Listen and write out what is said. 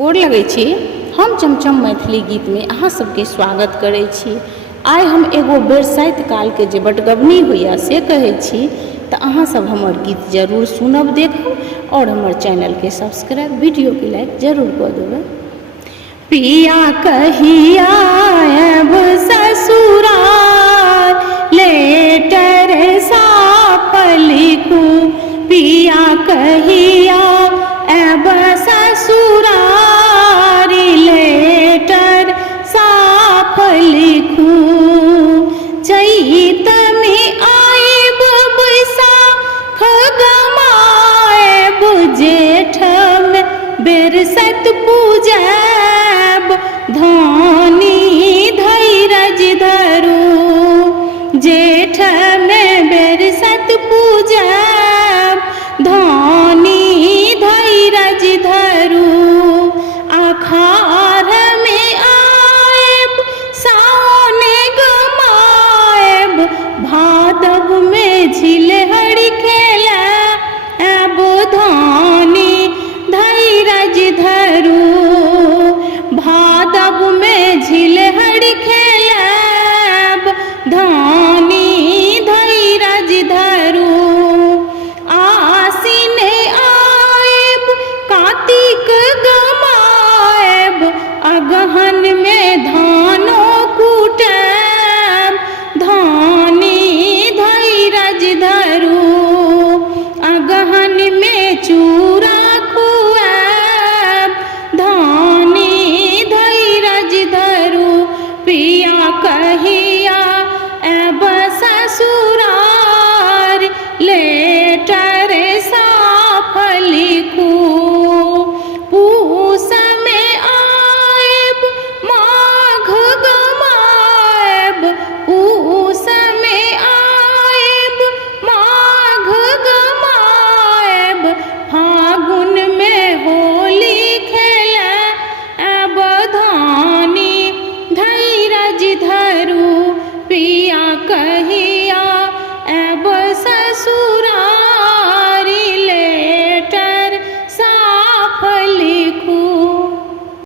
गोर लगै छी। हम चमचम मैथिली गीत में अहाँ सबके स्वागत करै छी। आइ हम एगो बरसाइत काल के जे बटगबनी होइया से कहै छी, तऽ अहाँ सब हमर गीत जरूर सुनब, देखब और हमर चैनल के सब्सक्राइब, वीडियो के लाइक जरूर कऽ देबै। पिया कहिया आयब ससुराल, लेटर साफ लिखू। पिया कहिया आयब ससुराल, लेटर साफ लिखू। चैत में आयब बैसाख गमायब, जेठ में बरसत पूजब, धानी धैर्य धरू। जेठ में बरसत पूजब, धानी धैर्य धरू। आषाढ़ में आयब सावन गमायब, भादव में झिलहरी खेलब, धानी धैर्य धरू। भादव में झिलहरी खेलब, धानी धैर्य धरू। आसीन आयब कार्तिक गमायब, अगहन में